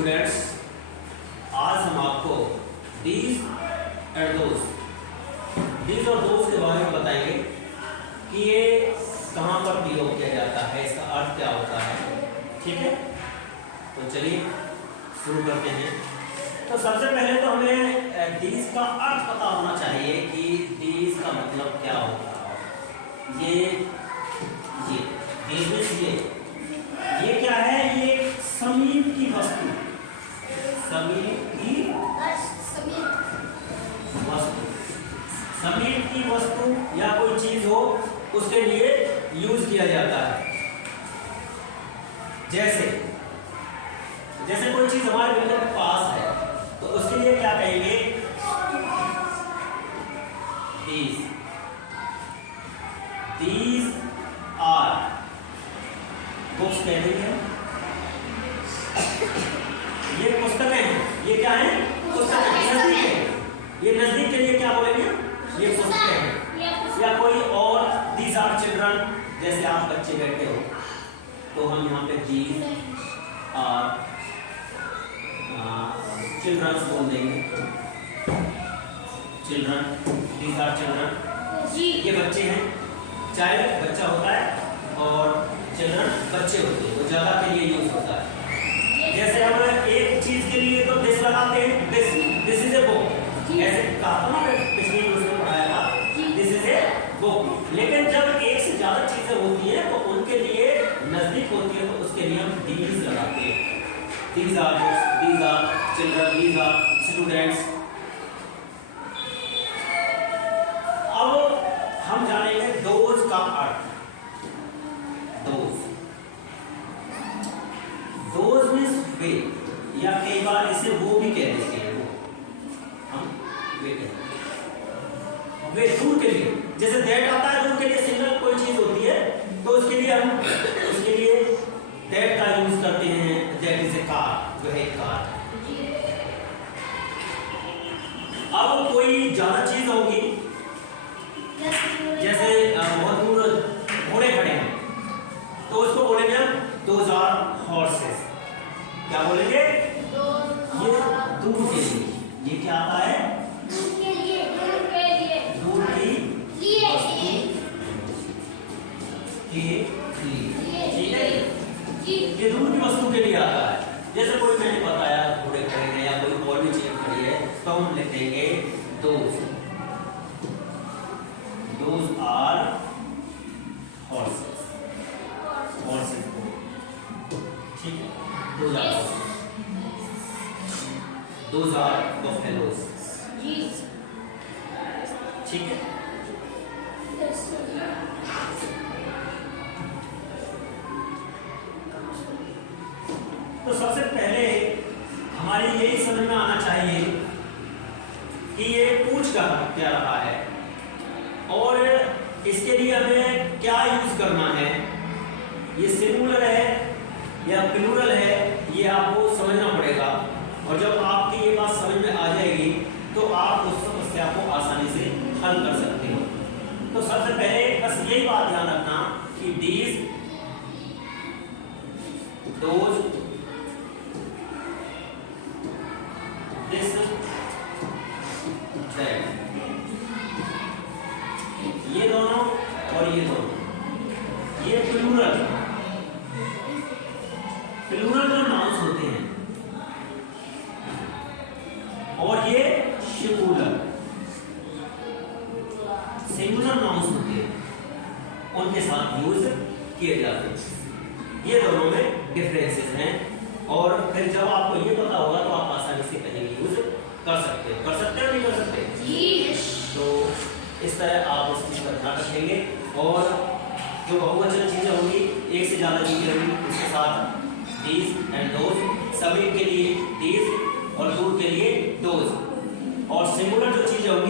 Students, आज हम आपको डीज और दोज के बारे में बताएंगे कि ये कहाँ पर प्रयोग किया जाता है, इसका अर्थ क्या होता है। ठीक है, तो चलिए शुरू करते हैं। तो सबसे पहले तो हमें डीज का अर्थ पता होना चाहिए कि डीज का मतलब क्या होता है। ये डीज ये क्या है? ये समीप की वस्तु, समीप की वस्तु या कोई चीज हो उसके लिए यूज किया जाता है। जैसे कोई चीज हमारे बिल्कुल पास है तो उसके लिए क्या कहेंगे? these are बुक्स कहेंगे। ये पुस्तकें हैं। ये क्या है? पुस्तकें। नजदीक है, ये नजदीक के लिए क्या बोलेंगे? ये पुस्तकें हैं। या कोई और these are children, जैसे आप बच्चे बैठे हो तो हम यहाँ पे these are children बोल देंगे। children, these are children, ये बच्चे हैं। चाइल्ड बच्चा होता है और चिल्ड्रन बच्चे होते हैं, वो जगह के लिए यूज होता है। जैसे हम एक चीज के लिए तो दिस लगाते हैं, दिस इज ए बुक। ऐसे कहा था ना पिछले न्यूज़ में पढ़ाया था, दिस इज ए बुक। लेकिन जब एक से ज्यादा चीजें होती है तो उनके लिए नजदीक होती है तो उसके लिए हम दीज लगाते हैं। These are books, these are children, these are students। अब हम जानेंगे दोज का अर्थ। दोज मीन्स वे, या कई बार इसे वो भी कह देते हैं। हम वे कहते हैं। वे दूर के लिए, जैसे दैट आता है दूर के लिए, सिंगल कोई चीज होती है तो उसके लिए हम उसके लिए दैट का यूज करते हैं। दैट इज ए कार, वह एक कार। अब कोई ज्यादा चीज होगी, जैसे बहुत दूर घोड़े खड़े हैं तो उसको बोलेंगे हम दोज आर हॉर्सेस। क्या बोलेंगे? ये दूर के लिए। ये क्या आता है? दूर की ठीक है, ये दूर की वस्तु के लिए आता है। जैसे कोई मैंने बताया घोड़े खड़े हैं या कोई और भी चीज खड़ी है तो हम लिखेंगे दोज आर हॉर्सेस। ठीक है, those are buffaloes। ठीक है, तो सबसे पहले हमारी यही समझ में आना चाहिए कि ये पूछ का क्या रहा है और इसके लिए हमें क्या यूज करना है। ये सिंगुलर है या प्लूरल है, ये आपको समझना पड़ेगा। और जब आपकी ये बात समझ में आ जाएगी तो आप उस समस्या को आसानी से हल कर सकते हो। तो सबसे पहले बस यही बात ध्यान रखना कि डीज, दोज, दिस, दैट, ये दोनों और ये दोनों, ये प्लूरल जो नाउन्स होते हैं और ये सिंगुलर नाउन्स होते हैं, उनके साथ यूज किए जाते हैं। ये दोनों में डिफरेंसेस हैं और फिर जब आपको ये पता होगा तो आप आसानी से कहीं यूज कर सकते हो नहीं कर सकते? तो इस तरह आप उस चीज का ध्यान रखेंगे और जो बहुवचन चीजें होंगी, एक से ज्यादा चीजें होंगी, उसके साथ these and those, समीप के लिए these और दूर के लिए those। और सिंगुलर जो चीजें होंगी